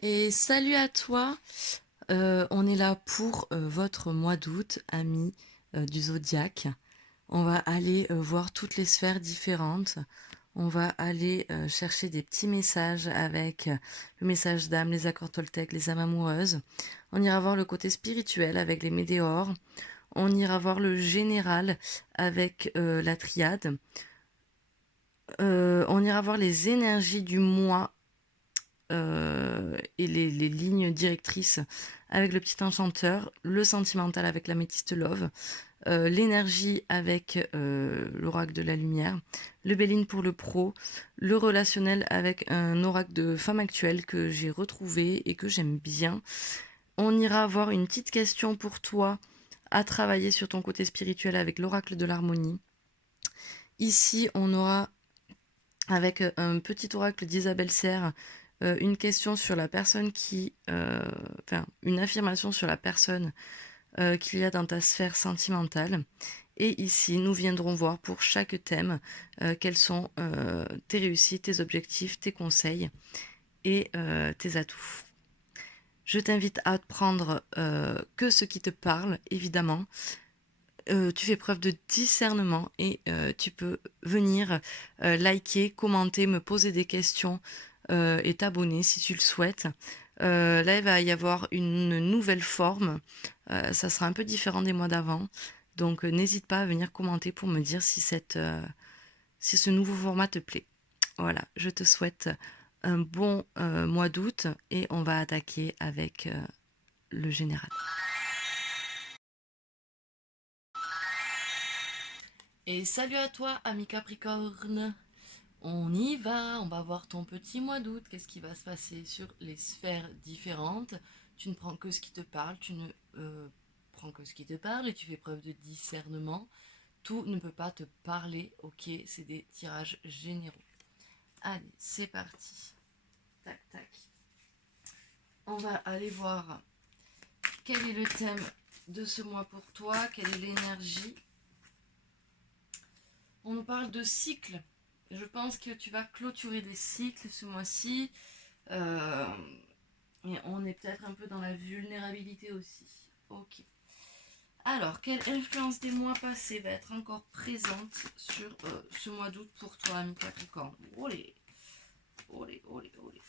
Et salut à toi. On est là pour votre mois d'août, amis du zodiaque. On va aller voir toutes les sphères différentes. On va aller chercher des petits messages avec le message d'âme, les accords Toltec, les âmes amoureuses. On ira voir le côté spirituel avec les météores. On ira voir le général avec la triade. On ira voir les énergies du mois et les lignes directrices avec le petit enchanteur, le sentimental avec l'améthyste love, l'énergie avec l'oracle de la lumière, le Béline pour le pro, le relationnel avec un oracle de femme actuelle que j'ai retrouvé et que j'aime bien. On ira avoir une petite question pour toi à travailler sur ton côté spirituel avec l'oracle de l'harmonie. Ici, on aura avec un petit oracle d'Isabelle Serre, une question sur la personne enfin, une affirmation sur la personne qu'il y a dans ta sphère sentimentale. Et ici, nous viendrons voir pour chaque thème quelles sont tes réussites, tes objectifs, tes conseils et tes atouts. Je t'invite à prendre que ce qui te parle, évidemment. Tu fais preuve de discernement et tu peux venir liker, commenter, me poser des questions et t'abonner si tu le souhaites. Là, il va y avoir une nouvelle forme. Ça sera un peu différent des mois d'avant. Donc, n'hésite pas à venir commenter pour me dire si ce nouveau format te plaît. Voilà, je te souhaite un bon mois d'août et on va attaquer avec le général. Et salut à toi, ami Capricorne. On y va, on va voir ton petit mois d'août. Qu'est-ce qui va se passer sur les sphères différentes? Tu ne prends que ce qui te parle, tu ne prends que ce qui te parle et tu fais preuve de discernement. Tout ne peut pas te parler, ok? C'est des tirages généraux. Allez, c'est parti. Tac, tac. On va aller voir quel est le thème de ce mois pour toi, quelle est l'énergie. On nous parle de cycle. Je pense que tu vas clôturer des cycles ce mois-ci. Euh, et on est peut-être un peu dans la vulnérabilité aussi. Ok. Alors, quelle influence des mois passés va être encore présente sur ce mois d'août pour toi, ami Capricorne? Olé, olé, olé, olé.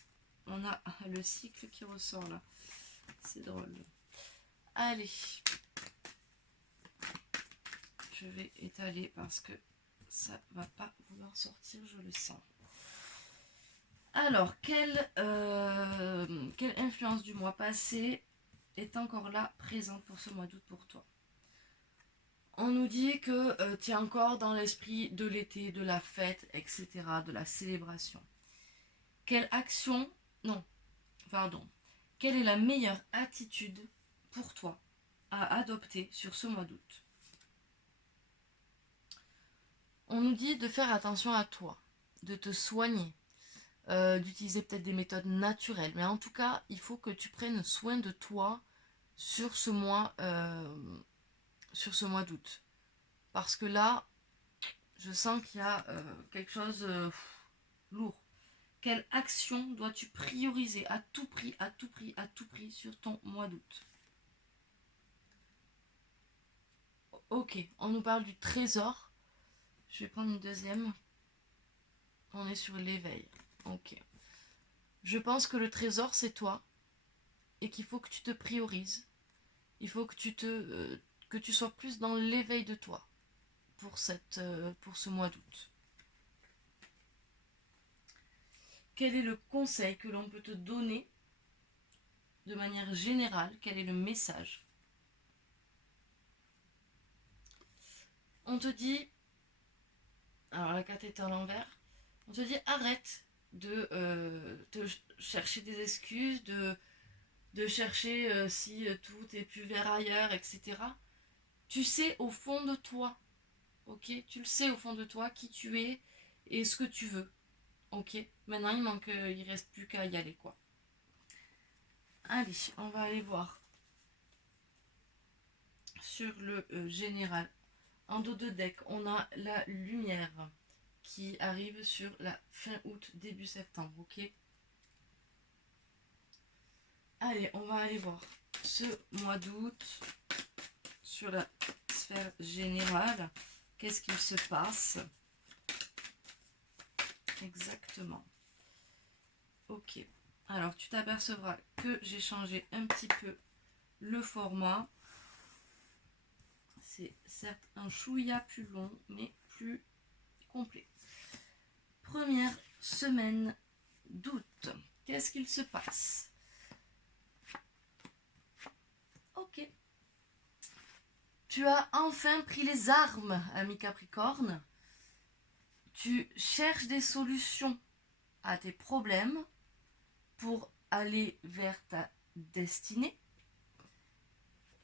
On a le cycle qui ressort là. C'est drôle. Allez, je vais étaler parce que ça va pas vouloir sortir, je le sens. Alors, quelle influence du mois passé est encore là présente pour ce mois d'août pour toi? On nous dit que tu es encore dans l'esprit de l'été, de la fête, etc., de la célébration. Quelle action, non, pardon, quelle est la meilleure attitude pour toi à adopter sur ce mois d'août? On nous dit de faire attention à toi, de te soigner, d'utiliser peut-être des méthodes naturelles, mais en tout cas, il faut que tu prennes soin de toi sur sur ce mois d'août. Parce que là, je sens qu'il y a quelque chose lourd. Quelle action dois-tu prioriser à tout prix, à tout prix, à tout prix sur ton mois d'août? Ok, on nous parle du trésor. Je vais prendre une deuxième. On est sur l'éveil. Ok. Je pense que le trésor, c'est toi et qu'il faut que tu te priorises. Il faut que tu sois plus dans l'éveil de toi pour ce mois d'août. Quel est le conseil que l'on peut te donner de manière générale? Quel est le message? On te dit, alors la carte est à l'envers, on te dit arrête de chercher des excuses, de chercher si tout est plus vers ailleurs, etc. Tu sais au fond de toi, ok? Tu le sais au fond de toi qui tu es et ce que tu veux, ok? Maintenant il reste plus qu'à y aller, quoi. Allez, on va aller voir sur le général. En dos de deck, on a la lumière qui arrive sur la fin août, début septembre, ok? Allez, on va aller voir ce mois d'août sur la sphère générale. Qu'est-ce qu'il se passe exactement? Ok. Alors, tu t'apercevras que j'ai changé un petit peu le format. C'est certes un chouïa plus long, mais plus complet. Première semaine d'août. Qu'est-ce qu'il se passe? Ok. Tu as enfin pris les armes, ami Capricorne. Tu cherches des solutions à tes problèmes pour aller vers ta destinée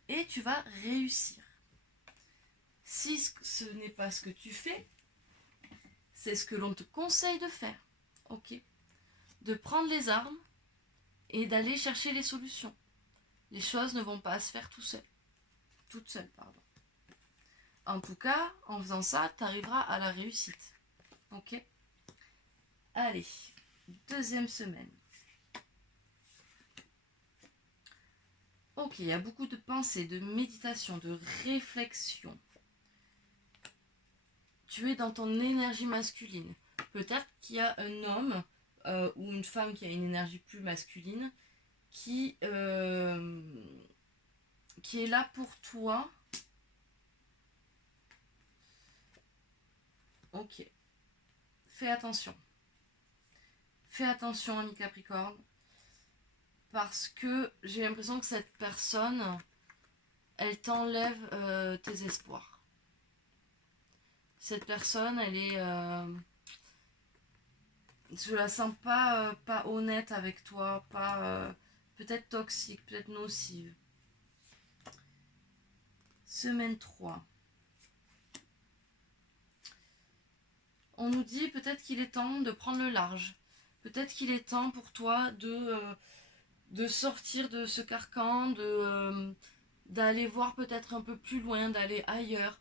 et tu vas réussir. Si ce n'est pas ce que tu fais, c'est ce que l'on te conseille de faire. Ok? De prendre les armes et d'aller chercher les solutions. Les choses ne vont pas se faire toutes seules. En tout cas, en faisant ça, tu arriveras à la réussite. Ok? Allez, deuxième semaine. Ok, il y a beaucoup de pensées, de méditation, de réflexion. Tu es dans ton énergie masculine. Peut-être qu'il y a un homme ou une femme qui a une énergie plus masculine qui est là pour toi. Ok. Fais attention. Fais attention, ami Capricorne. Parce que j'ai l'impression que cette personne, elle t'enlève tes espoirs. Cette personne, elle est... je la sens pas honnête avec toi, pas peut-être toxique, peut-être nocive. Semaine 3. On nous dit peut-être qu'il est temps de prendre le large. Peut-être qu'il est temps pour toi de sortir de ce carcan, d'aller voir peut-être un peu plus loin, d'aller ailleurs,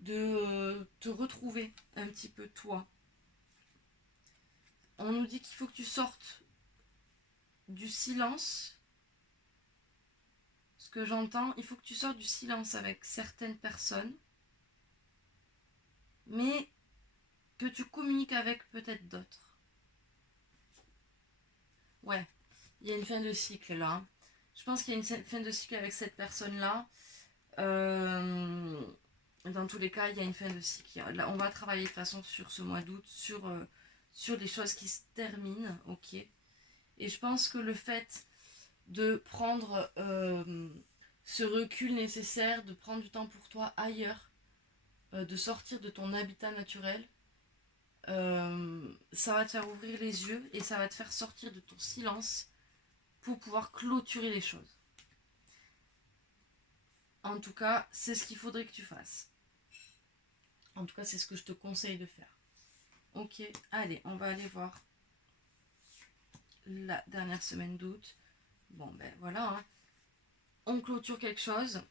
de te retrouver un petit peu toi. On nous dit qu'il faut que tu sortes du silence. Ce que j'entends, il faut que tu sortes du silence avec certaines personnes, mais que tu communiques avec peut-être d'autres. Ouais, il y a une fin de cycle là. Je pense qu'il y a une fin de cycle avec cette personne-là. Dans tous les cas, il y a une fin de cycle. Là, on va travailler de toute façon sur ce mois d'août, sur des choses qui se terminent, ok. Et je pense que le fait de prendre ce recul nécessaire, de prendre du temps pour toi ailleurs, de sortir de ton habitat naturel, ça va te faire ouvrir les yeux et ça va te faire sortir de ton silence pour pouvoir clôturer les choses. En tout cas, c'est ce qu'il faudrait que tu fasses. En tout cas, c'est ce que je te conseille de faire. Ok, allez, on va aller voir la dernière semaine d'août. Bon, ben voilà, hein. On clôture quelque chose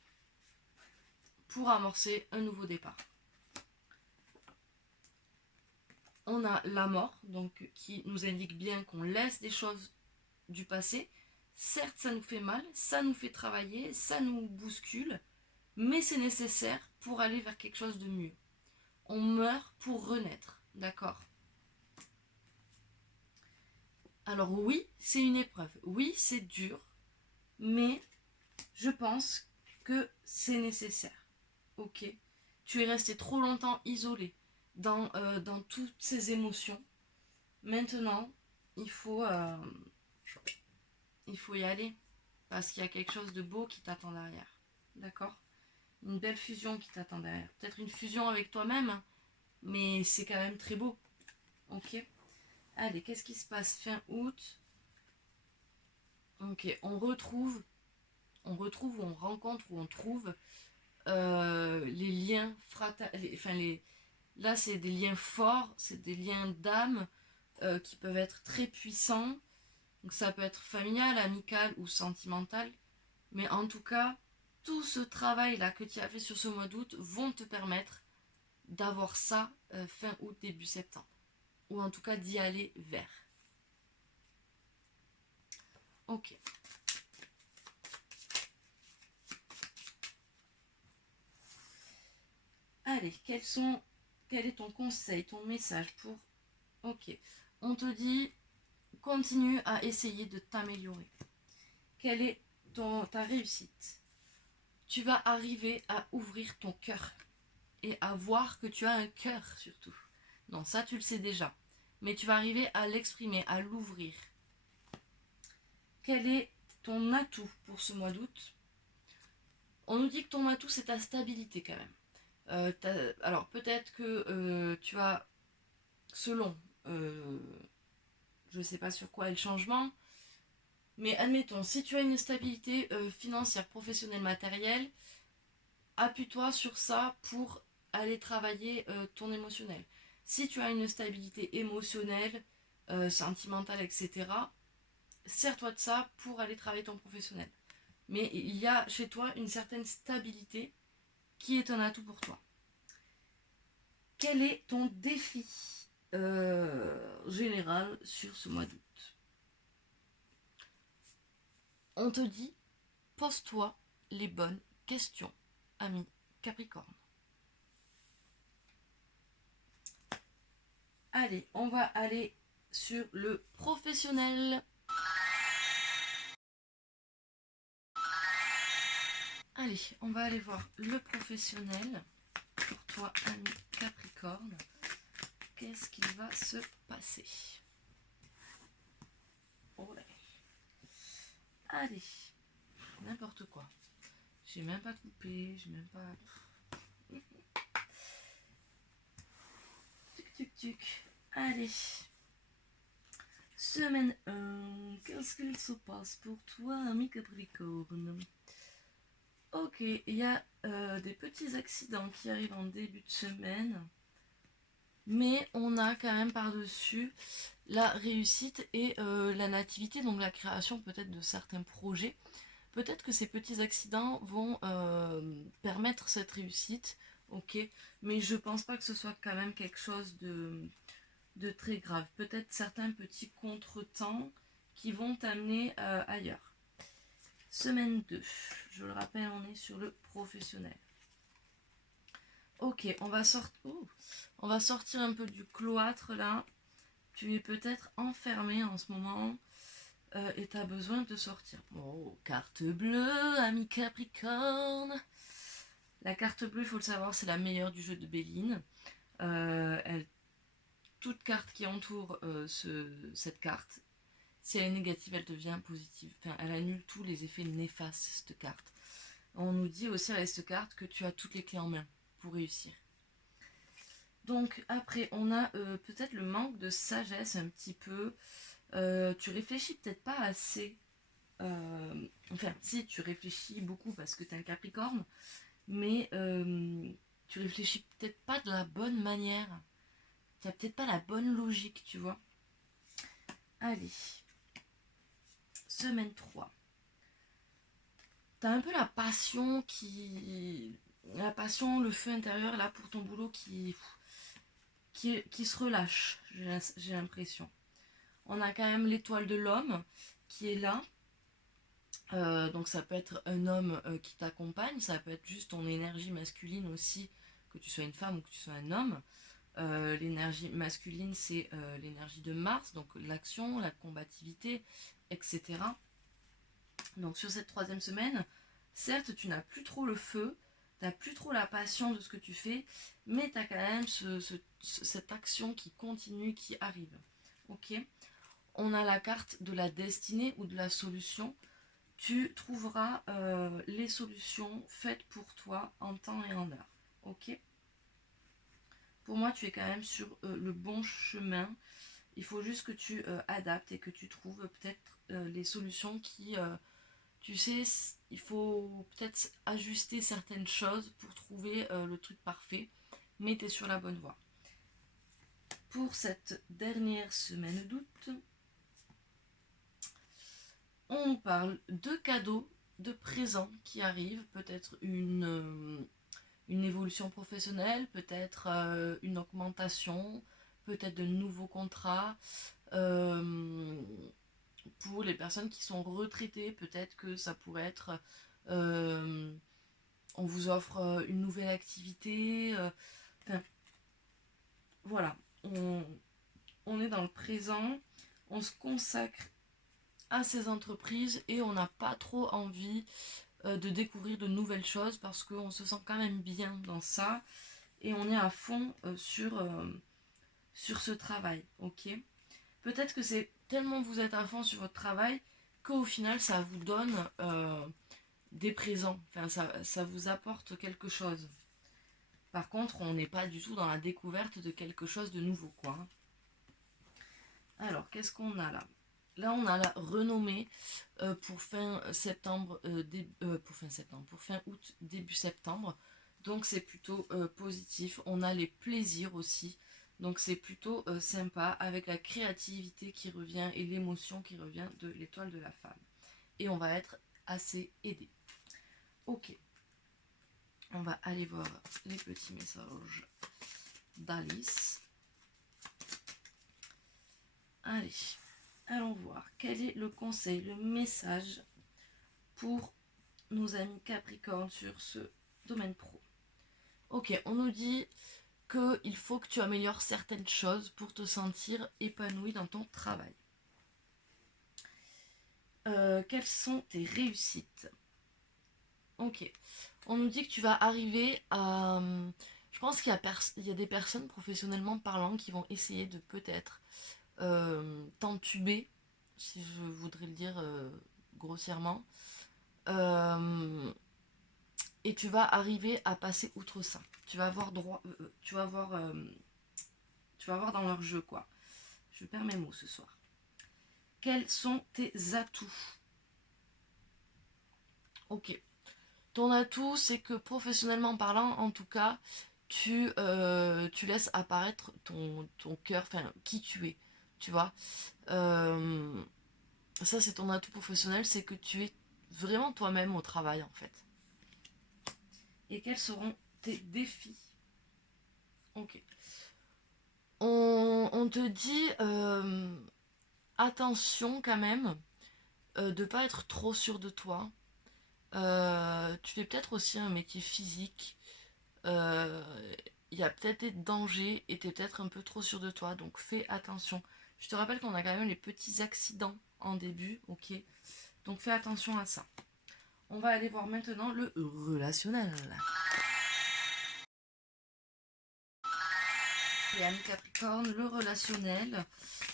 pour amorcer un nouveau départ. On a la mort, donc qui nous indique bien qu'on laisse des choses du passé. Certes, ça nous fait mal, ça nous fait travailler, ça nous bouscule, mais c'est nécessaire pour aller vers quelque chose de mieux. On meurt pour renaître, d'accord? Alors oui, c'est une épreuve, oui, c'est dur, mais je pense que c'est nécessaire, ok? Tu es resté trop longtemps isolé dans toutes ces émotions. Maintenant, il faut, euh, il faut y aller, parce qu'il y a quelque chose de beau qui t'attend derrière, d'accord? Une belle fusion qui t'attend derrière. Peut-être une fusion avec toi-même, hein, mais c'est quand même très beau, ok? Allez, qu'est-ce qui se passe fin août? Ok, on retrouve ou on rencontre ou on trouve les liens fraternels. Là, c'est des liens forts, c'est des liens d'âme qui peuvent être très puissants. Donc ça peut être familial, amical ou sentimental. Mais en tout cas, tout ce travail-là que tu as fait sur ce mois d'août vont te permettre d'avoir ça fin août, début septembre. Ou en tout cas d'y aller vers. Ok. Allez, quel est ton conseil, ton message pour... Ok, on te dit, continue à essayer de t'améliorer. Quelle est ta réussite? Tu vas arriver à ouvrir ton cœur et à voir que tu as un cœur surtout. Non, ça tu le sais déjà. Mais tu vas arriver à l'exprimer, à l'ouvrir. Quel est ton atout pour ce mois d'août? On nous dit que ton atout c'est ta stabilité quand même. Alors peut-être que tu as, selon, je ne sais pas sur quoi est le changement, mais admettons, si tu as une stabilité financière, professionnelle, matérielle, appuie-toi sur ça pour aller travailler ton émotionnel. Si tu as une stabilité émotionnelle, sentimentale, etc., sers-toi de ça pour aller travailler ton professionnel. Mais il y a chez toi une certaine stabilité qui est un atout pour toi. Quel est ton défi général sur ce mois d'août? On te dit, pose-toi les bonnes questions, ami Capricorne. Allez, on va aller sur le professionnel. Allez, on va aller voir le professionnel. Pour toi, ami Capricorne, qu'est-ce qui va se passer? Oh là. Allez, n'importe quoi. J'ai même pas coupé, j'ai même pas... Tuc, tuc, tuc. Allez. Semaine 1, qu'est-ce qu'il se passe pour toi, ami Capricorne? Ok, il y a des petits accidents qui arrivent en début de semaine, mais on a quand même par-dessus la réussite et la nativité, donc la création peut-être de certains projets. Peut-être que ces petits accidents vont permettre cette réussite, ok, mais je pense pas que ce soit quand même quelque chose de très grave. Peut-être certains petits contretemps qui vont t'amener ailleurs. Semaine 2, je le rappelle, on est sur le professionnel. Ok, on va sortir un peu du cloître là. Tu es peut-être enfermé en ce moment et tu as besoin de sortir. Oh, carte bleue, ami Capricorne. La carte bleue, il faut le savoir, c'est la meilleure du jeu de Béline. Toute carte qui entoure cette carte, si elle est négative, elle devient positive. Enfin, elle annule tous les effets néfastes, cette carte. On nous dit aussi avec cette carte que tu as toutes les clés en main pour réussir. Donc après, on a peut-être le manque de sagesse un petit peu. Tu réfléchis peut-être pas assez. Enfin, si, tu réfléchis beaucoup parce que tu es un Capricorne, mais tu réfléchis peut-être pas de la bonne manière. Tu n'as peut-être pas la bonne logique, tu vois. Allez. Semaine 3. Tu as un peu la passion qui... La passion, le feu intérieur là pour ton boulot qui se relâche, j'ai l'impression. On a quand même l'étoile de l'homme qui est là. Donc ça peut être un homme qui t'accompagne, ça peut être juste ton énergie masculine aussi, que tu sois une femme ou que tu sois un homme. L'énergie masculine, c'est l'énergie de Mars, donc l'action, la combativité, etc. Donc sur cette troisième semaine, certes, tu n'as plus trop le feu, tu n'as plus trop la passion de ce que tu fais, mais tu as quand même cette action qui continue, qui arrive. Ok. On a la carte de la destinée ou de la solution. Tu trouveras les solutions faites pour toi en temps et en heure. Ok. Pour moi, tu es quand même sur le bon chemin. Il faut juste que tu adaptes et que tu trouves peut-être les solutions qui, tu sais, il faut peut-être ajuster certaines choses pour trouver le truc parfait, mais tu es sur la bonne voie. Pour cette dernière semaine d'août, on parle de cadeaux, de présents qui arrivent, peut-être une évolution professionnelle, peut-être une augmentation, peut-être de nouveaux contrats. Pour les personnes qui sont retraitées, peut-être que ça pourrait être on vous offre une nouvelle activité. Enfin, voilà, on est dans le présent, on se consacre à ces entreprises et on n'a pas trop envie de découvrir de nouvelles choses parce qu'on se sent quand même bien dans ça et on est à fond sur ce travail, ok? Peut-être que c'est tellement vous êtes à fond sur votre travail qu'au final ça vous donne des présents, enfin ça vous apporte quelque chose. Par contre, on n'est pas du tout dans la découverte de quelque chose de nouveau, quoi. Alors, qu'est-ce qu'on a là? Là, on a la renommée pour fin septembre, pour fin septembre, pour fin août, début septembre. Donc, c'est plutôt positif. On a les plaisirs aussi. Donc, c'est plutôt sympa avec la créativité qui revient et l'émotion qui revient de l'étoile de la femme. Et on va être assez aidé. Ok. On va aller voir les petits messages d'Alice. Allez, allons voir. Quel est le conseil, le message pour nos amis Capricorne sur ce domaine pro? Ok, on nous dit qu'il faut que tu améliores certaines choses pour te sentir épanoui dans ton travail. Quelles sont tes réussites? Ok, on nous dit que tu vas arriver à... Je pense qu'il y a des personnes professionnellement parlant qui vont essayer de peut-être t'entuber, si je voudrais le dire grossièrement. Et tu vas arriver à passer outre ça. Tu vas avoir droit, tu vas avoir dans leur jeu, quoi. Je perds mes mots ce soir. Quels sont tes atouts? Ok. Ton atout, c'est que professionnellement parlant, en tout cas, tu laisses apparaître ton cœur, enfin, qui tu es, tu vois. Ça, c'est ton atout professionnel, c'est que tu es vraiment toi-même au travail, en fait. Et quels seront tes défis? Ok. On te dit attention quand même de pas être trop sûr de toi. Tu fais peut-être aussi un métier physique. Euh, Il y a peut-être des dangers et tu es peut-être un peu trop sûr de toi. Donc fais attention. Je te rappelle qu'on a quand même les petits accidents en début. Ok. Donc fais attention à ça. On va aller voir maintenant le relationnel. Et ami Capricorne, le relationnel,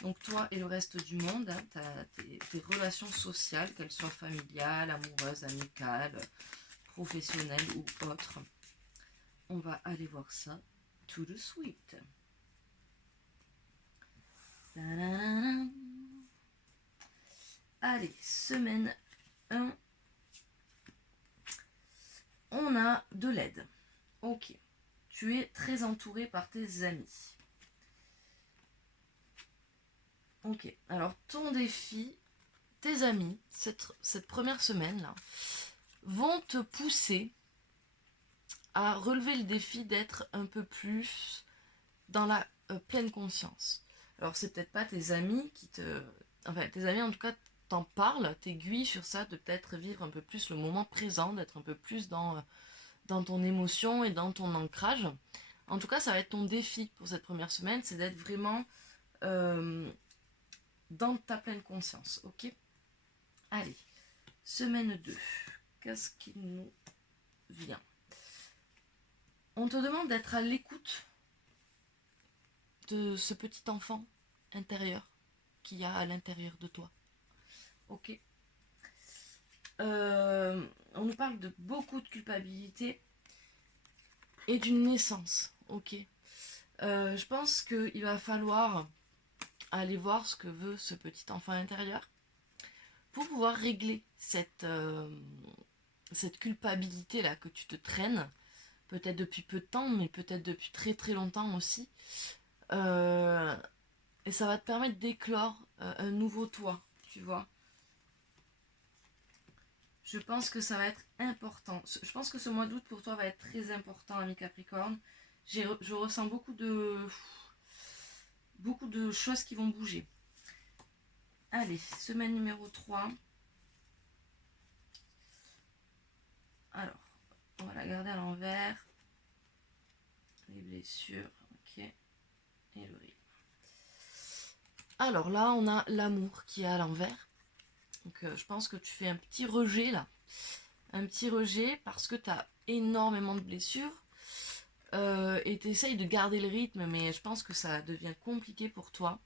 donc toi et le reste du monde, hein, tes relations sociales, qu'elles soient familiales, amoureuses, amicales, professionnelles ou autres. On va aller voir ça tout de suite. Allez, semaine 1, on a de l'aide. Ok, tu es très entouré par tes amis. Ok, alors ton défi, tes amis, cette première semaine-là, vont te pousser à relever le défi d'être un peu plus dans la pleine conscience. Alors c'est peut-être pas tes amis qui te... Enfin, tes amis en tout cas t'en parlent, t'aiguillent sur ça, de peut-être vivre un peu plus le moment présent, d'être un peu plus dans ton émotion et dans ton ancrage. En tout cas, ça va être ton défi pour cette première semaine, c'est d'être vraiment dans ta pleine conscience, ok? Allez, semaine 2, qu'est-ce qui nous vient? On te demande d'être à l'écoute de ce petit enfant intérieur qu'il y a à l'intérieur de toi. Ok. On nous parle de beaucoup de culpabilité et d'une naissance. Ok. Je pense qu'il va falloir aller voir ce que veut ce petit enfant intérieur pour pouvoir régler cette culpabilité là que tu te traînes, peut-être depuis peu de temps, mais peut-être depuis très très longtemps aussi. Et ça va te permettre d'éclore un nouveau toi, tu vois. Je pense que ça va être important. Je pense que ce mois d'août pour toi va être très important, ami Capricorne. Je ressens beaucoup de choses qui vont bouger. Allez, semaine numéro 3. Alors, On va la garder à l'envers. Les blessures, ok. Et le rythme. Alors là, on a l'amour qui est à l'envers. Donc je pense que tu fais un petit rejet là. Un petit rejet parce que tu as énormément de blessures. Et tu essayes de garder le rythme, mais je pense que ça devient compliqué pour toi.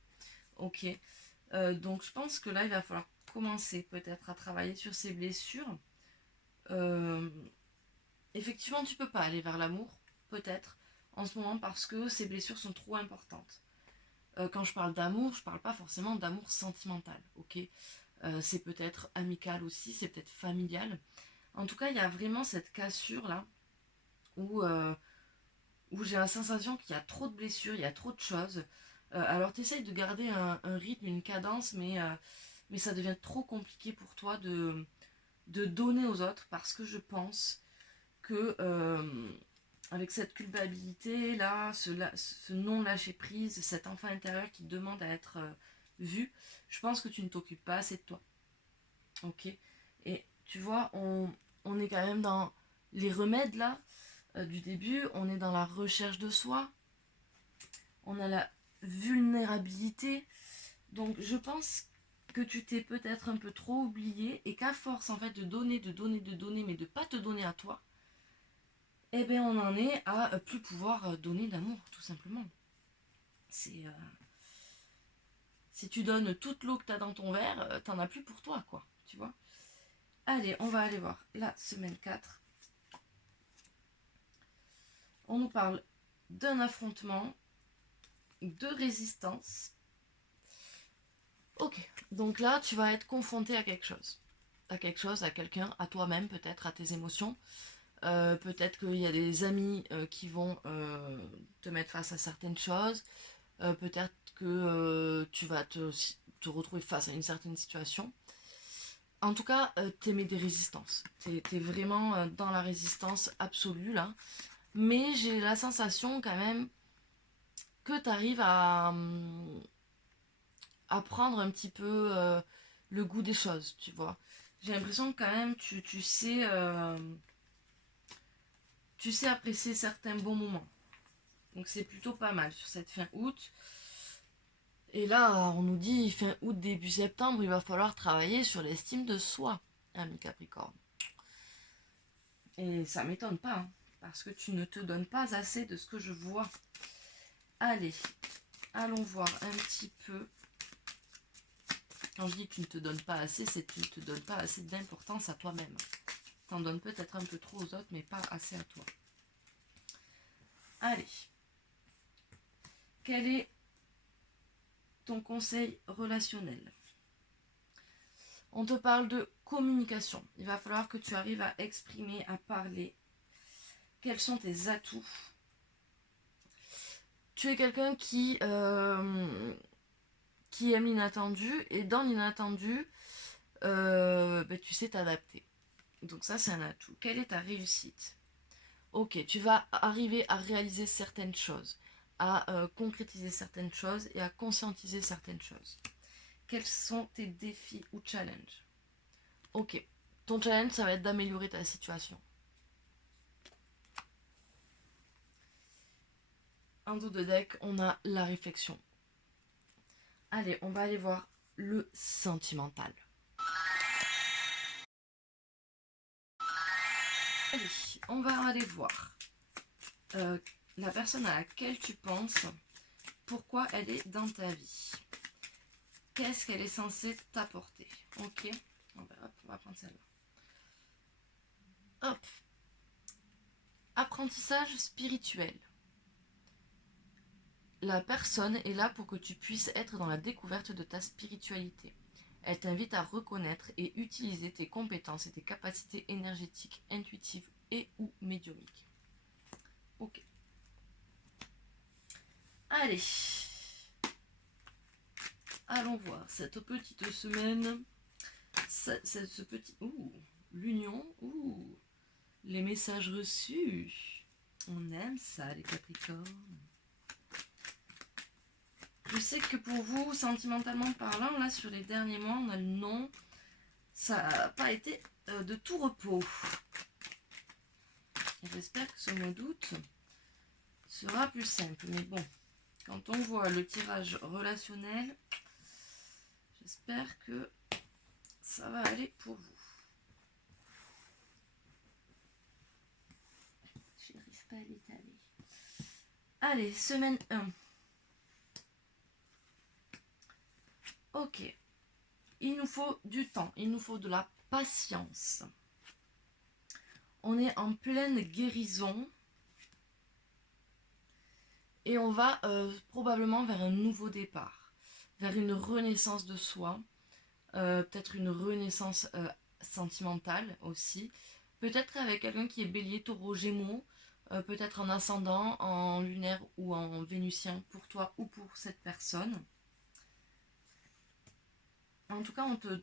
Ok. Donc je pense que là, il va falloir commencer peut-être à travailler sur ces blessures. Effectivement, tu peux pas aller vers l'amour, peut-être, en ce moment parce que ces blessures sont trop importantes. Quand je parle d'amour, je parle pas forcément d'amour sentimental, ok. C'est peut-être amical aussi, c'est peut-être familial. En tout cas, il y a vraiment cette cassure là où j'ai la sensation qu'il y a trop de blessures, il y a trop de choses. Alors tu essayes de garder un rythme, une cadence, mais ça devient trop compliqué pour toi de donner aux autres parce que je pense que avec cette culpabilité là, ce non lâcher prise, cet enfant intérieur qui demande à être vu, je pense que tu ne t'occupes pas assez de toi. Ok. Et tu vois, on est quand même dans les remèdes là du début, on est dans la recherche de soi, on a la vulnérabilité. Donc je pense que tu t'es peut-être un peu trop oublié et qu'à force en fait de donner, mais de pas te donner à toi, eh bien on en est à plus pouvoir donner d'amour, tout simplement. C'est si tu donnes toute l'eau que tu as dans ton verre, t'en as plus pour toi, quoi, tu vois. Allez, on va aller voir la semaine 4. On nous parle d'un affrontement, de résistance. Ok, donc là, tu vas être confronté à quelque chose. À quelque chose, à quelqu'un, à toi-même peut-être, à tes émotions. Peut-être qu'il y a des amis qui vont te mettre face à certaines choses. Peut-être que tu vas te retrouver face à une certaine situation. En tout cas, t'émets des résistances. T'es vraiment dans la résistance absolue là. Mais j'ai la sensation quand même que t'arrives à prendre un petit peu le goût des choses, tu vois. J'ai l'impression que quand même tu sais apprécier certains bons moments. Donc c'est plutôt pas mal sur cette fin août. Et là, on nous dit fin août, début septembre, il va falloir travailler sur l'estime de soi, ami Capricorne. Et ça m'étonne pas, hein, parce que tu ne te donnes pas assez de ce que je vois. Allez, allons voir un petit peu. Quand je dis que tu ne te donnes pas assez, c'est que tu ne te donnes pas assez d'importance à toi-même. T'en donnes peut-être un peu trop aux autres, mais pas assez à toi. Allez. Quel est ton conseil relationnel? On te parle de communication. Il va falloir que tu arrives à exprimer, à parler. Quels sont tes atouts? Tu es quelqu'un qui aime l'inattendu, et dans l'inattendu, tu sais t'adapter. Donc ça, c'est un atout. Quelle est ta réussite? Ok, tu vas arriver à réaliser certaines choses, à concrétiser certaines choses et à conscientiser certaines choses. Quels sont tes défis ou challenges? Ok, ton challenge, ça va être d'améliorer ta situation. En dos de deck, on a la réflexion. Allez, on va aller voir le sentimental. Allez, on va aller voir la personne à laquelle tu penses, pourquoi elle est dans ta vie. Qu'est-ce qu'elle est censée t'apporter? Ok, on va prendre celle-là. Hop. Apprentissage spirituel. La personne est là pour que tu puisses être dans la découverte de ta spiritualité. Elle t'invite à reconnaître et utiliser tes compétences et tes capacités énergétiques, intuitives et ou médiumniques. Ok. Allez. Allons voir cette petite semaine. Ce petit... Ouh, l'union. Ouh, les messages reçus. On aime ça, les Capricornes. Je sais que pour vous, sentimentalement parlant, là, sur les derniers mois, on a le non. Ça n'a pas été de tout repos. J'espère que ce mois d'août sera plus simple. Mais bon, quand on voit le tirage relationnel, j'espère que ça va aller pour vous. Je n'arrive pas à l'étaler. Allez, semaine 1. Ok. Il nous faut du temps, il nous faut de la patience. On est en pleine guérison. Et on va probablement vers un nouveau départ. Vers une renaissance de soi. Peut-être une renaissance sentimentale aussi. Peut-être avec quelqu'un qui est bélier, taureau, gémeaux. Peut-être en ascendant, en lunaire ou en vénusien pour toi ou pour cette personne. En tout cas, on te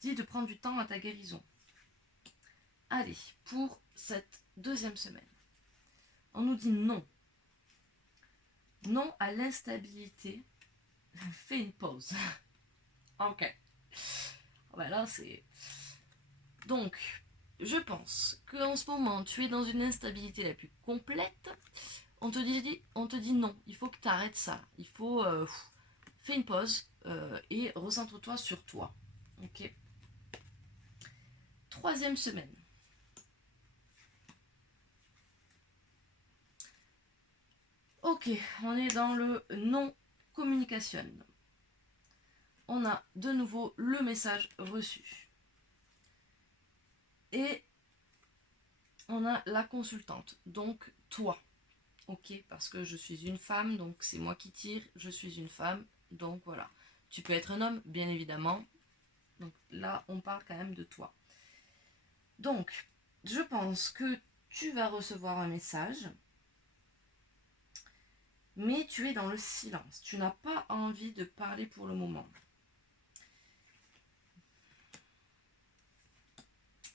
dit de prendre du temps à ta guérison. Allez, pour cette deuxième semaine, on nous dit non. Non à l'instabilité. Fais une pause. Ok. Ouais, là, c'est... Donc, je pense qu'en ce moment, tu es dans une instabilité la plus complète. On te dit non, il faut que tu arrêtes ça. Il faut... fais une pause et recentre-toi sur toi. Ok. Troisième semaine. Ok, on est dans le non-communication. On a de nouveau le message reçu. Et on a la consultante, donc toi. Ok, parce que je suis une femme, donc c'est moi qui tire, je suis une femme, donc voilà. Tu peux être un homme, bien évidemment. Donc là, on parle quand même de toi. Donc, je pense que tu vas recevoir un message, mais tu es dans le silence. Tu n'as pas envie de parler pour le moment.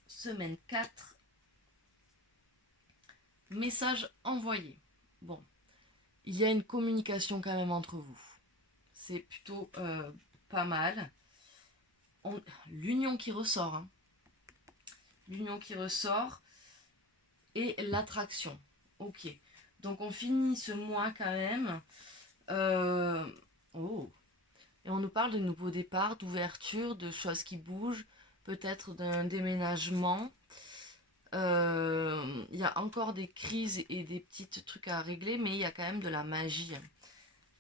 Semaine 4. Message envoyé. Bon, il y a une communication quand même entre vous. C'est plutôt pas mal. L'union qui ressort. Hein. L'union qui ressort et l'attraction. Ok. Donc on finit ce mois quand même. Oh. Et on nous parle de nouveaux départs, d'ouverture, de choses qui bougent, peut-être d'un déménagement. Il y a encore des crises et des petits trucs à régler, mais il y a quand même de la magie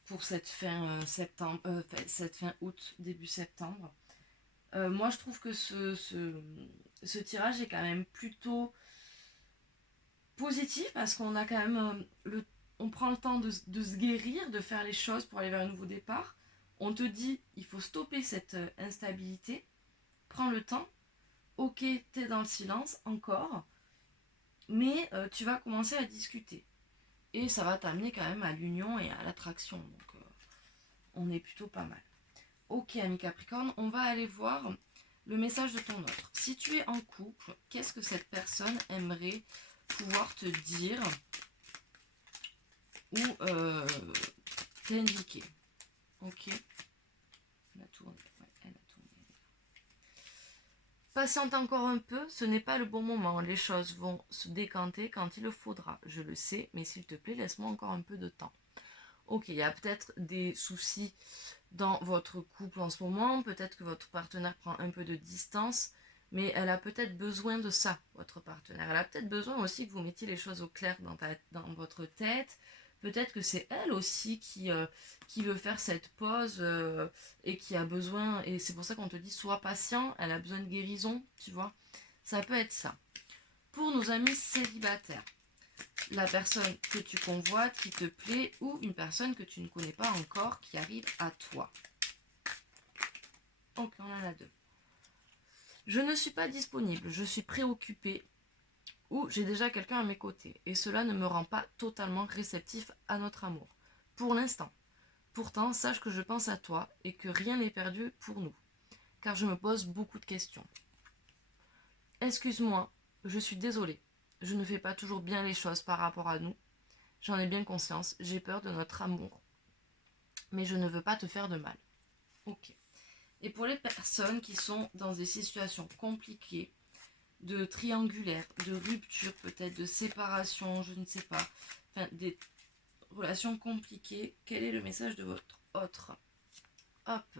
pour cette fin septembre, cette fin août, début septembre. Moi, je trouve que ce tirage est quand même plutôt positif parce qu'on a quand même on prend le temps de se guérir, de faire les choses pour aller vers un nouveau départ. On te dit, il faut stopper cette instabilité. Prends le temps. Ok, t'es dans le silence encore, mais tu vas commencer à discuter. Et ça va t'amener quand même à l'union et à l'attraction. Donc, on est plutôt pas mal. Ok, ami Capricorne, on va aller voir le message de ton autre. Si tu es en couple, qu'est-ce que cette personne aimerait pouvoir te dire ou t'indiquer? Ok. Elle a tourné. Ouais, elle a tourné. Patiente encore un peu, ce n'est pas le bon moment. Les choses vont se décanter quand il le faudra. Je le sais, mais s'il te plaît, laisse-moi encore un peu de temps. Ok, il y a peut-être des soucis dans votre couple en ce moment. Peut-être que votre partenaire prend un peu de distance. Mais elle a peut-être besoin de ça, votre partenaire. Elle a peut-être besoin aussi que vous mettiez les choses au clair dans votre tête. Peut-être que c'est elle aussi qui veut faire cette pause et qui a besoin. Et c'est pour ça qu'on te dit sois patient, elle a besoin de guérison, tu vois. Ça peut être ça. Pour nos amis célibataires, la personne que tu convoites, qui te plaît, ou une personne que tu ne connais pas encore qui arrive à toi. Ok, on en a deux. Je ne suis pas disponible, je suis préoccupée ou j'ai déjà quelqu'un à mes côtés et cela ne me rend pas totalement réceptif à notre amour. Pour l'instant. Pourtant, sache que je pense à toi et que rien n'est perdu pour nous, car je me pose beaucoup de questions. Excuse-moi, je suis désolée. Je ne fais pas toujours bien les choses par rapport à nous. J'en ai bien conscience, j'ai peur de notre amour. Mais je ne veux pas te faire de mal. Ok. Et pour les personnes qui sont dans des situations compliquées, de triangulaire, de rupture peut-être, de séparation, je ne sais pas. Enfin, des relations compliquées. Quel est le message de votre autre? Hop.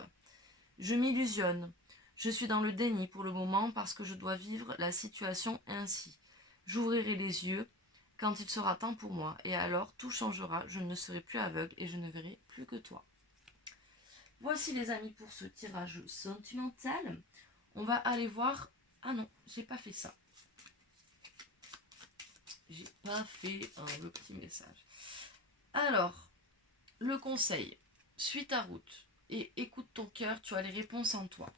Je m'illusionne. Je suis dans le déni pour le moment parce que je dois vivre la situation ainsi. J'ouvrirai les yeux quand il sera temps pour moi. Et alors tout changera. Je ne serai plus aveugle et je ne verrai plus que toi. Voici les amis pour ce tirage sentimental. On va aller voir... Ah non, j'ai pas fait ça. J'ai pas fait le petit message. Alors, le conseil. Suis ta route et écoute ton cœur. Tu as les réponses en toi.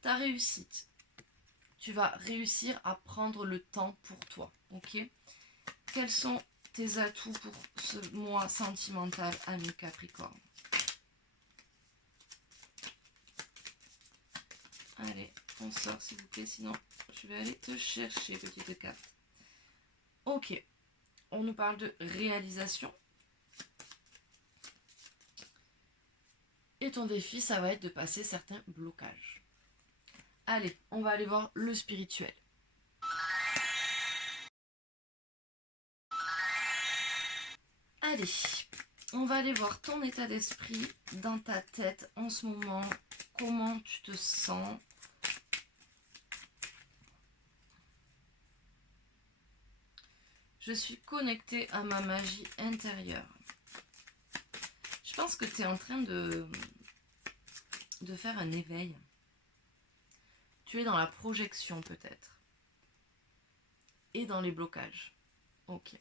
Ta réussite. Tu vas réussir à prendre le temps pour toi. Ok? Quels sont tes atouts pour ce mois sentimental, ami Capricorne? Allez, on sort s'il vous plaît, sinon je vais aller te chercher, petite carte. Ok, on nous parle de réalisation. Et ton défi, ça va être de passer certains blocages. Allez, on va aller voir le spirituel. Allez, on va aller voir ton état d'esprit dans ta tête en ce moment. Comment tu te sens? Je suis connectée à ma magie intérieure. Je pense que tu es en train de faire un éveil. Tu es dans la projection peut-être. Et dans les blocages. Ok.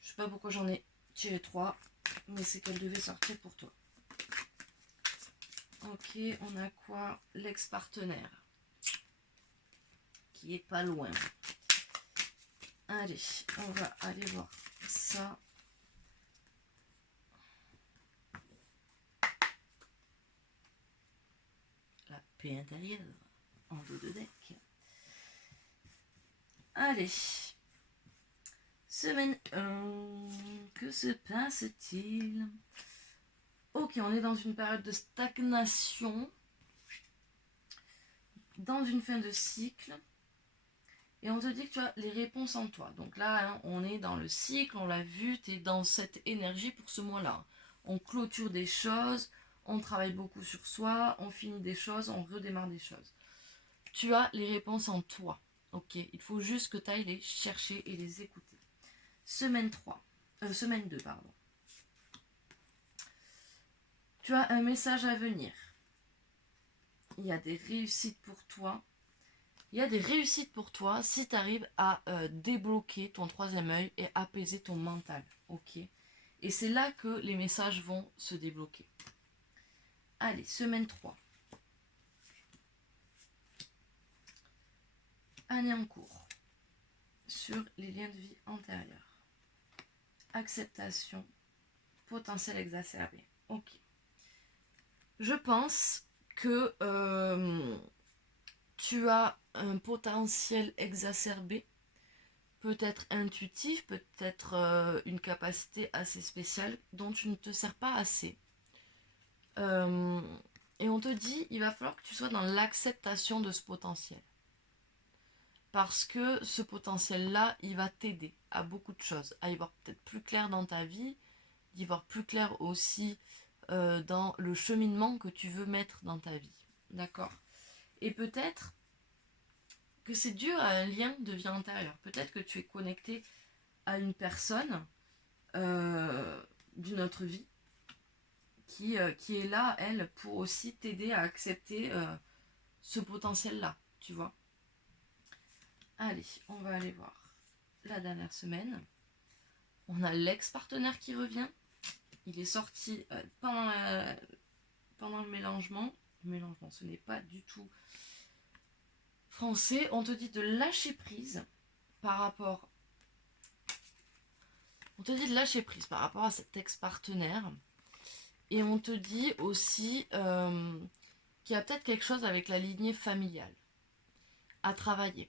Je sais pas pourquoi j'en ai tiré 3, mais c'est qu'elle devait sortir pour toi. Ok, on a quoi? L'ex-partenaire. Qui est pas loin. Allez, on va aller voir ça. La paix intérieure en dos de deck. Allez. Semaine 1. Que se passe-t-il? Ok, on est dans une période de stagnation. Dans une fin de cycle. Et on te dit que tu as les réponses en toi. Donc là, hein, on est dans le cycle, on l'a vu, tu es dans cette énergie pour ce mois-là. On clôture des choses, on travaille beaucoup sur soi, on finit des choses, on redémarre des choses. Tu as les réponses en toi. Ok, il faut juste que tu ailles les chercher et les écouter. Semaine 3. Semaine 2, pardon. Tu as un message à venir. Il y a des réussites pour toi. Il y a des réussites pour toi si tu arrives à débloquer ton troisième œil et apaiser ton mental. Ok. Et c'est là que les messages vont se débloquer. Allez, semaine 3. Année en cours. Sur les liens de vie antérieurs. Acceptation. Potentiel exacerbé. Ok. Je pense que tu as un potentiel exacerbé, peut-être intuitif, peut-être une capacité assez spéciale dont tu ne te sers pas assez. Et on te dit, il va falloir que tu sois dans l'acceptation de ce potentiel. Parce que ce potentiel-là, il va t'aider à beaucoup de choses, à y voir peut-être plus clair dans ta vie, d'y voir plus clair aussi dans le cheminement que tu veux mettre dans ta vie. D'accord? Et peut-être que c'est dû à un lien de vie antérieure. Peut-être que tu es connecté à une personne d'une autre vie qui est là, elle, pour aussi t'aider à accepter ce potentiel-là, tu vois. Allez, on va aller voir la dernière semaine. On a l'ex-partenaire qui revient. Il est sorti pendant le mélangement. Le mélangement, ce n'est pas du tout français. On te dit de lâcher prise par rapport... On te dit de lâcher prise par rapport à cet ex-partenaire. Et on te dit aussi qu'il y a peut-être quelque chose avec la lignée familiale à travailler.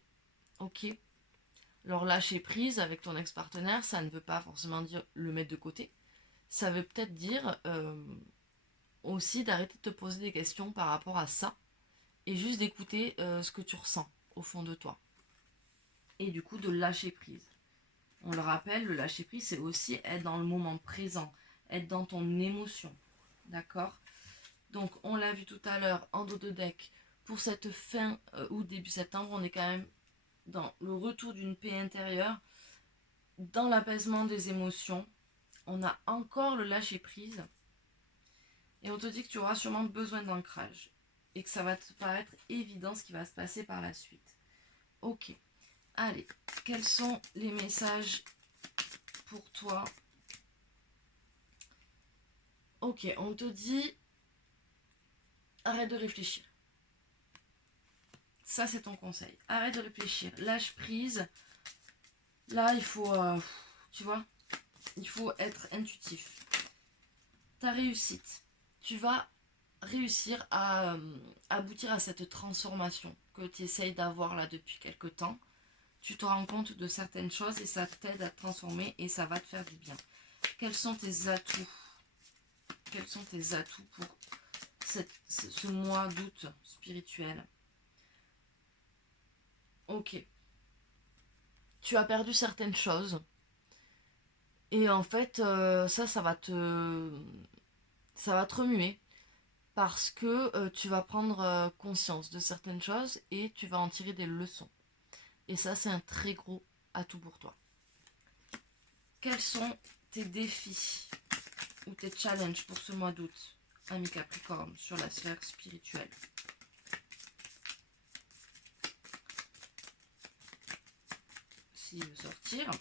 Ok? Alors lâcher prise avec ton ex-partenaire, ça ne veut pas forcément dire le mettre de côté. Ça veut peut-être dire aussi d'arrêter de te poser des questions par rapport à ça et juste d'écouter ce que tu ressens. au fond de toi. Et du coup, de lâcher prise. On le rappelle, le lâcher prise, c'est aussi être dans le moment présent, être dans ton émotion. D'accord? Donc, on l'a vu tout à l'heure en dos de deck. Pour cette fin août, début septembre, on est quand même dans le retour d'une paix intérieure, dans l'apaisement des émotions. On a encore le lâcher prise. Et on te dit que tu auras sûrement besoin d'ancrage. Et que ça va te paraître évident ce qui va se passer par la suite. Ok. Allez, quels sont les messages pour toi? Ok, on te dit arrête de réfléchir. Ça, c'est ton conseil. Arrête de réfléchir. Lâche prise. Là, il faut, tu vois, il faut être intuitif. Ta réussite. Tu vas réussir à aboutir à cette transformation que tu essayes d'avoir là depuis quelque temps. Tu te rends compte de certaines choses et ça t'aide à te transformer et ça va te faire du bien. Quels sont tes atouts? Quels sont tes atouts pour ce mois d'août spirituel? Ok. Tu as perdu certaines choses. Et en fait, ça va te remuer. Parce que tu vas prendre conscience de certaines choses et tu vas en tirer des leçons. Et ça, c'est un très gros atout pour toi. Quels sont tes défis ou tes challenges pour ce mois d'août, ami Capricorne, sur la sphère spirituelle? S'il veut sortir.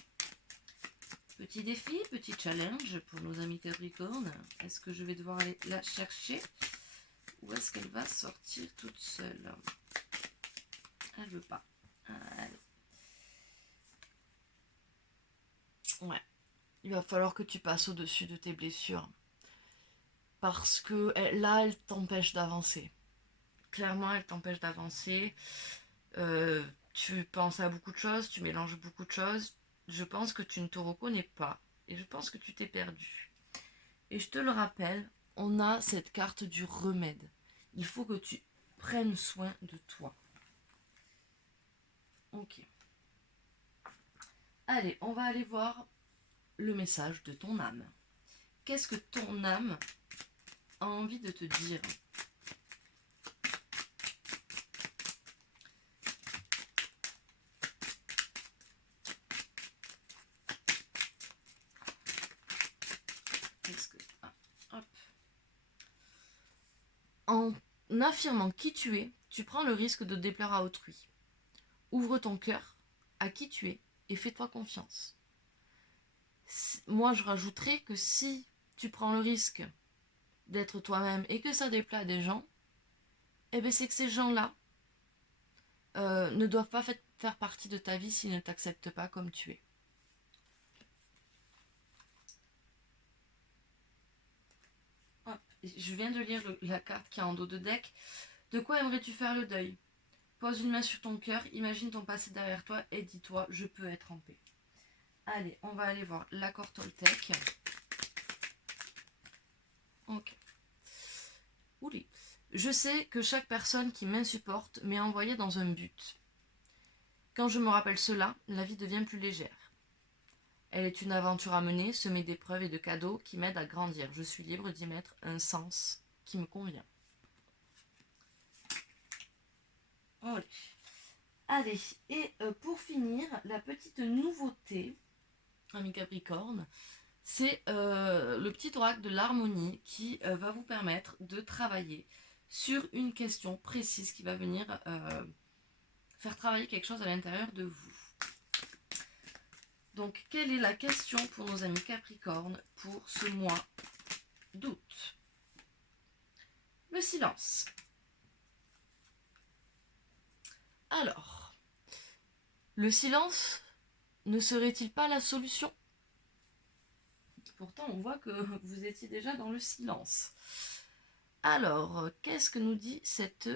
Petit défi, petit challenge pour nos amis Capricorne. Est-ce que je vais devoir aller la chercher ou est-ce qu'elle va sortir toute seule? Elle veut pas. Allez. Ouais. Il va falloir que tu passes au-dessus de tes blessures. Parce que là, elle t'empêche d'avancer. Clairement, elle t'empêche d'avancer. Tu penses à beaucoup de choses, tu mélanges beaucoup de choses. Je pense que tu ne te reconnais pas. Et je pense que tu t'es perdu. Et je te le rappelle, on a cette carte du remède. Il faut que tu prennes soin de toi. Ok. Allez, on va aller voir le message de ton âme. Qu'est-ce que ton âme a envie de te dire? Hop. En affirmant qui tu es, tu prends le risque de déplaire à autrui. Ouvre ton cœur à qui tu es et fais-toi confiance. Moi, je rajouterais que si tu prends le risque d'être toi-même et que ça déplaît à des gens, eh bien c'est que ces gens-là ne doivent pas faire partie de ta vie s'ils ne t'acceptent pas comme tu es. Hop. Je viens de lire la carte qui est en dos de deck. De quoi aimerais-tu faire le deuil? Pose une main sur ton cœur, imagine ton passé derrière toi et dis-toi, je peux être en paix. Allez, on va aller voir l'accord Toltec. Ok. Ouli. Je sais que chaque personne qui m'insupporte m'est envoyée dans un but. Quand je me rappelle cela, la vie devient plus légère. Elle est une aventure à mener, semée d'épreuves et de cadeaux qui m'aident à grandir. Je suis libre d'y mettre un sens qui me convient. Allez. Allez, et pour finir, la petite nouveauté, ami Capricorne, c'est le petit oracle de l'harmonie qui va vous permettre de travailler sur une question précise qui va venir faire travailler quelque chose à l'intérieur de vous. Donc, quelle est la question pour nos amis Capricorne pour ce mois d'août? Le silence. Alors, le silence ne serait-il pas la solution? Pourtant, on voit que vous étiez déjà dans le silence. Alors, qu'est-ce que nous dit cette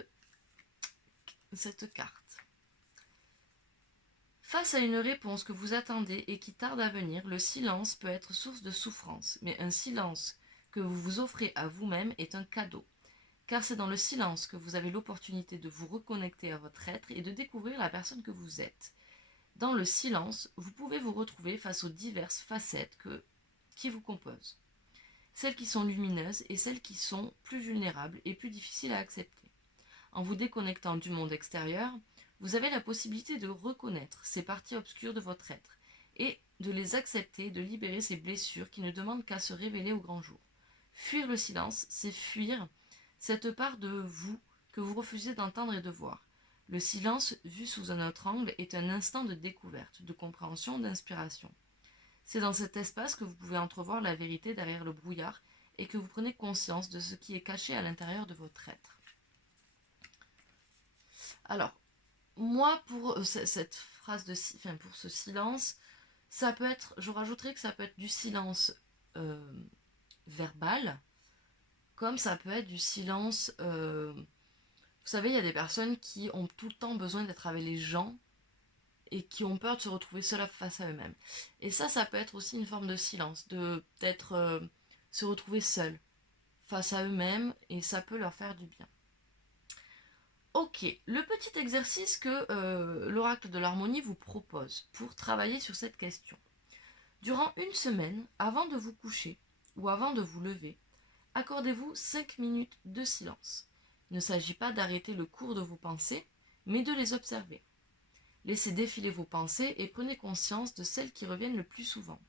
carte? Face à une réponse que vous attendez et qui tarde à venir, le silence peut être source de souffrance, mais un silence que vous vous offrez à vous-même est un cadeau. car c'est dans le silence que vous avez l'opportunité de vous reconnecter à votre être et de découvrir la personne que vous êtes. Dans le silence, vous pouvez vous retrouver face aux diverses facettes qui vous composent. Celles qui sont lumineuses et celles qui sont plus vulnérables et plus difficiles à accepter. En vous déconnectant du monde extérieur, vous avez la possibilité de reconnaître ces parties obscures de votre être et de les accepter, de libérer ces blessures qui ne demandent qu'à se révéler au grand jour. Fuir le silence, c'est fuir cette part de vous que vous refusez d'entendre et de voir. Le silence, vu sous un autre angle, est un instant de découverte, de compréhension, d'inspiration. C'est dans cet espace que vous pouvez entrevoir la vérité derrière le brouillard et que vous prenez conscience de ce qui est caché à l'intérieur de votre être. Alors, moi, pour cette phrase pour ce silence, ça peut être, je rajouterais que ça peut être du silence euh, verbal, comme ça peut être du silence. Vous savez, il y a des personnes qui ont tout le temps besoin d'être avec les gens et qui ont peur de se retrouver seuls face à eux-mêmes. Et ça peut être aussi une forme de silence, de peut-être se retrouver seuls face à eux-mêmes et ça peut leur faire du bien. Ok, le petit exercice que l'oracle de l'harmonie vous propose pour travailler sur cette question. Durant une semaine, avant de vous coucher ou avant de vous lever, accordez-vous 5 minutes de silence. Il ne s'agit pas d'arrêter le cours de vos pensées, mais de les observer. Laissez défiler vos pensées et prenez conscience de celles qui reviennent le plus souvent.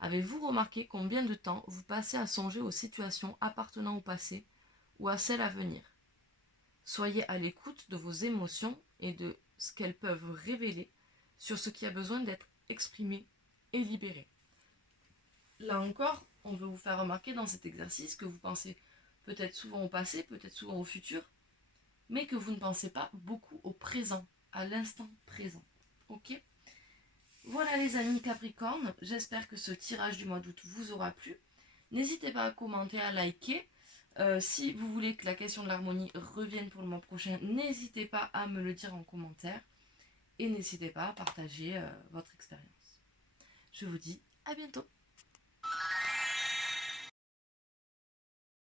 Avez-vous remarqué combien de temps vous passez à songer aux situations appartenant au passé ou à celles à venir? Soyez à l'écoute de vos émotions et de ce qu'elles peuvent révéler sur ce qui a besoin d'être exprimé et libéré. Là encore, on veut vous faire remarquer dans cet exercice que vous pensez peut-être souvent au passé, peut-être souvent au futur, mais que vous ne pensez pas beaucoup au présent, à l'instant présent. Ok? Voilà les amis Capricorne, j'espère que ce tirage du mois d'août vous aura plu. N'hésitez pas à commenter, à liker. Si vous voulez que la question de l'harmonie revienne pour le mois prochain, n'hésitez pas à me le dire en commentaire. Et n'hésitez pas à partager votre expérience. Je vous dis à bientôt.